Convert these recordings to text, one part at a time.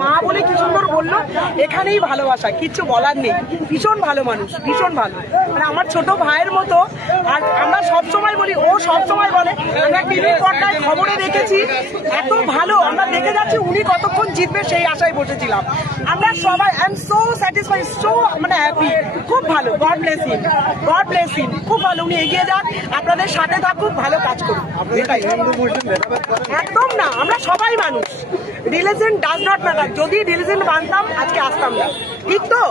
মা বলে কি সুন্দর বললো, এখানেই ভালোবাসা, কিচ্ছু বলার নেই। ভীষণ ভালো মানুষ, ভীষণ ভালো, মানে আমার ছোট ভাইয়ের মতো। আর আমরা সবসময় বলি, ও সবসময় বলে, আমরা টিভির পর্দায় খবরে দেখেছি এত ভালো, আমরা দেখে যাচ্ছি উনি কতক্ষণ জিতবে সেই আশায় বসেছিলাম আমরা সবাই। I am so satisfied, so মানে হ্যাপি, খুব ভালো। God bless him, god bless him, খুব ভালো। উনি এগিয়ে যান, আপনাদের সাথে থাকুন, ভালো কাজ করুন। একদম না, আমরা সবাই মানুষ, রিলিজন ডাজ নট ম্যাটার। যদি রিলিজন মানতাম আজকে আসতাম না, ঠিক তো?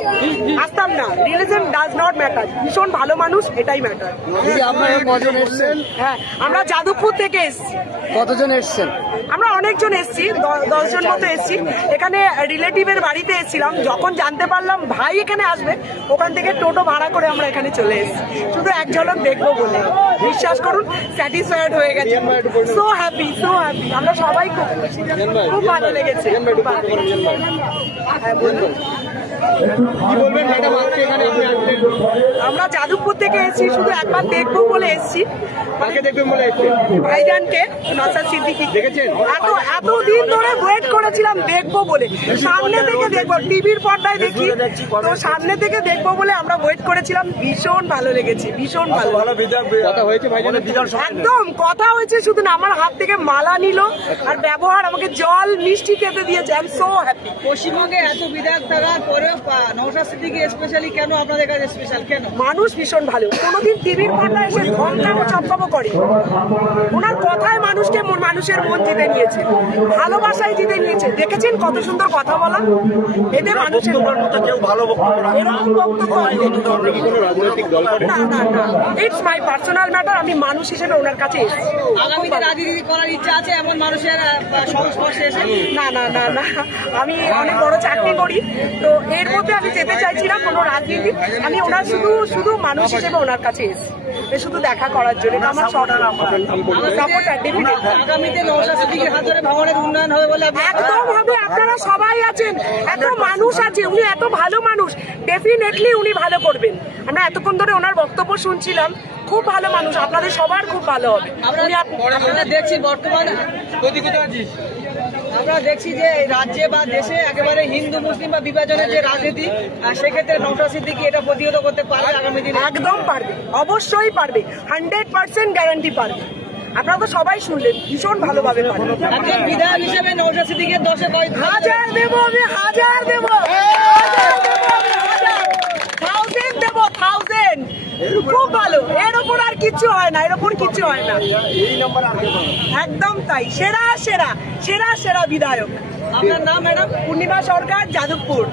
আসতাম না, রিলিজন ডাজ নট ম্যাটার। ভীষণ ভালো মানুষ, এটাই ম্যাটার। হ্যাঁ, আমরা যাদবপুর থেকে এসেছি। কতজন এসছেন? আমরা অনেকজন এসেছি, 10 জন মতো এসেছি। এখানে রিলেটিভের বাড়িতে এসেছিলাম, যখন জানতে পারলাম ভাই এখানে আসবে, ওখান থেকে টোটো ভাড়া করে আমরা এখানে চলে এসেছি শুধু এক ঝলক দেখবো বলে। বিশ্বাস করুন, স্যাটিসফাইড হয়ে গেছি, সো হ্যাপি, সো হ্যাপি। আমরা সবাই খুব খুশি, খুব ভালো লেগেছে। হ্যাঁ, বলুন। আমরা যাদবপুর থেকে এসেছি, শুধু একবার দেখবো বলে এসেছি। ভাইজানকে, নওশাদ সিদ্দিকী। এতদিন ধরে ওয়েট করেছিলাম দেখবো বলে, সামনে থেকে দেখবো, টিভির পর্দায় দেখি তো সামনে থেকে দেখবো বলে আমরা ওয়েট করেছিলাম। ভীষণ ভালো লেগেছে, ভীষণ ভালো। একদম কথা হয়েছে, শুধু না, আমার হাত থেকে মালা নিল আর ব্যবহার, আমাকে জল মিষ্টি খেতে দিয়েছে। I am so happy. পশ্চিমবঙ্গে এত বিধায়ক থাকার পরেও নওশাদ সিদ্দিকী স্পেশালি কেন আপনাদের কাছে স্পেশাল কেন? মানুষ ভীষণ ভালো, কোনোদিন টিভির পর্দায় এসে ধমকানো চমকাবো করে, ওনার কথায় মানুষকে, মানুষের মন জিতে নিয়েছে, ভালোবাসায় জিতে নিয়েছে। দেখেছেন কত সুন্দর কথা বলা, এতে মানুষের এরকম বক্তব্য না, না, না, ইটস মাই পার্সোনাল ম্যাটার। আমি মানুষ হিসেবে ওনার কাছে এসেছি। আগামীতে রাজনীতি করার ইচ্ছা আছে এমন মানুষের সংস্পর্শে এসে? না, না, না, না, আমি অনেক বড় চাকরি করি, তো এর মধ্যে আমি যেতে চাইছি না কোনো রাজনীতি। আমি ওনার শুধু মানুষ হিসেবে ওনার কাছে এসেছি, শুধু দেখা করার জন্য। আমার আগামীতে নওশাদ সিদ্দিকীর হাত ধরে ভাঙড়ের উন্নয়ন হবে বলে একদম হবে। আপনারা সবাই আছেন, এত মানুষ আছে, উনি এত ভালো মানুষ, ডেফিনেটলি উনি ভালো করবেন। আমরা এতক্ষণ ধরে ওনার বক্তব্য শুনছিলাম, খুব ভালো মানুষ, আপনাদের সবার খুব ভালো হবে। আমরা দেখছি বর্তমানে আমরা দেখছি যে রাজ্যে বা দেশে একেবারে হিন্দু মুসলিম বা বিভাজনের যে রাজনীতি, সেক্ষেত্রে নওশাদ সিদ্দিকী এটা প্রতিহত করতে পারবে আগামী দিনে? একদম পারবে, অবশ্যই পারবে, 100% গ্যারান্টি পারবে। আপনারা তো সবাই শুনলেন, ভীষণ ভালোভাবে পারবে। একজন বিধায়ক হিসেবে নওশাদ সিদ্দিকীর 10-এ কয়? 1000 দেবো আমি, 1000 দেবো, 1000 দেবো, 1000। খুব ভালো, এর ওপর আর কিচ্ছু হয় না, এর ওপর কিচ্ছু হয় না। একদম তাই, সেরা সেরা সেরা সেরা বিধায়ক। আপনার নাম ম্যাডাম? পূর্ণিমা সরকার, যাদবপুর।